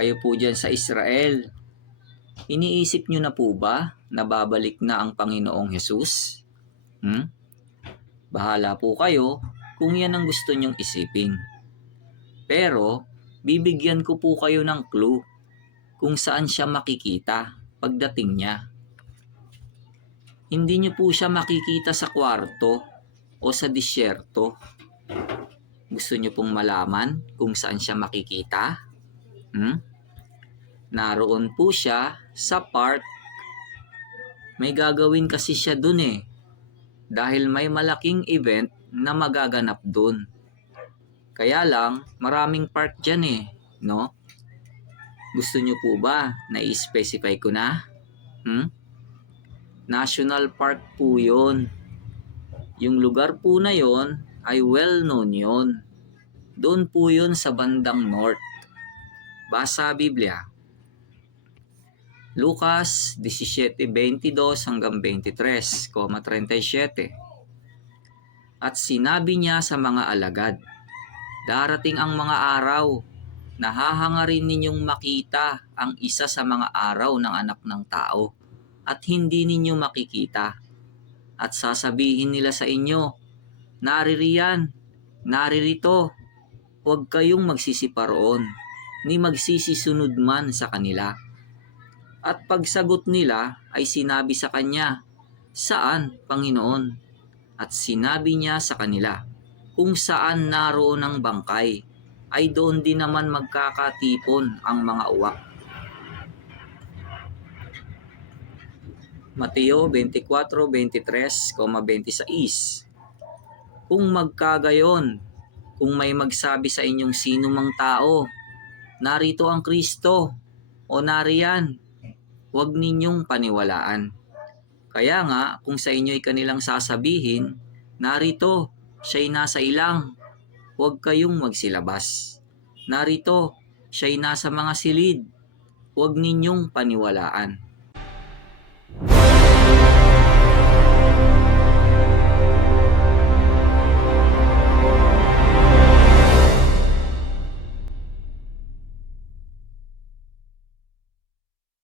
Kayo po dyan sa Israel, iniisip nyo na po ba na babalik na ang Panginoong Hesus? Bahala po kayo kung yan ang gusto nyong isipin. Pero, bibigyan ko po kayo ng clue kung saan siya makikita pagdating niya. Hindi niyo po siya makikita sa kwarto o sa disyerto. Gusto niyo pong malaman kung saan siya makikita? Naroon po siya sa park. May gagawin kasi siya dun dahil may malaking event na magaganap dun. Kaya lang, maraming park dyan no? Gusto nyo po ba na i-specify ko na? National Park po yun. Yung lugar po na yon ay well known yun. Doon po yun sa bandang north. Basa Biblia. Lucas 17:22 hanggang 23:37. At sinabi niya sa mga alagad, darating ang mga araw na hahangarin ninyong makita ang isa sa mga araw ng anak ng tao at hindi ninyo makikita. At sasabihin nila sa inyo, naririyan, naririto, huwag kayong magsisiparoon, ni magsisisunod man sa kanila. At pagsagot nila ay sinabi sa kanya, saan, Panginoon? At sinabi niya sa kanila, kung saan naroon ang bangkay, ay doon din naman magkakatipon ang mga uwak. Mateo 24:23-26. Kung magkagayon, kung may magsabi sa inyong sino mang tao, narito ang Kristo o nariyan, huwag ninyong paniwalaan. Kaya nga, kung sa inyo ay kanilang sasabihin, narito, siya'y nasa ilang, huwag kayong magsilabas. Narito, siya'y nasa mga silid, huwag ninyong paniwalaan.